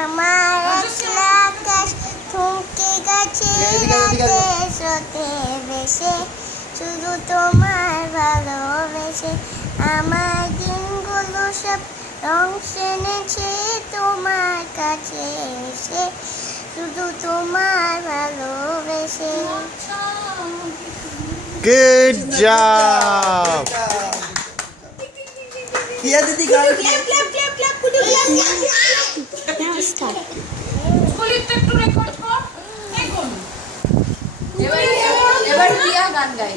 আমার আকাশ থমকে গেছে রাতে স্রোতে ভেসে, শুধু তোমার ভালোবেসে আমার দিনগুলো সব রং সেনেছে তোমার কাছে এসে, শুধু তোমার ভালোবেসে। Good job. কিয়া দিদি গান Now start. এবার কিয়া গান গাই।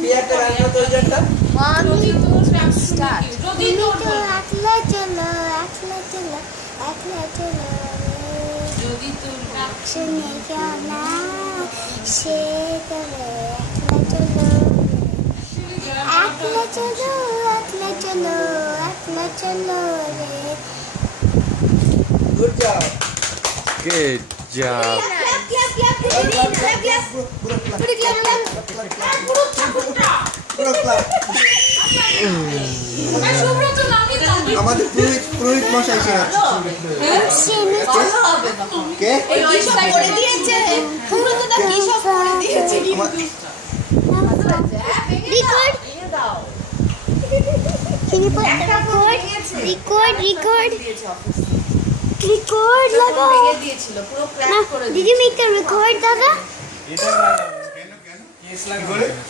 কিয়া একটা গান গাও তো ওই গানটা। 1 2 3 স্টার্ট। তুমি তো একলা চলো, একলা চলো, একলা চলো, যদি তোর শুনে কেউ না সে তবে একলা চলো, একলা চলো, একলা চলো রে। Good job. Good job. পুরো ক্লাব। আমাদের পুরোহিত মশাই কে? Record लगाओ। Did you make a record, Dada?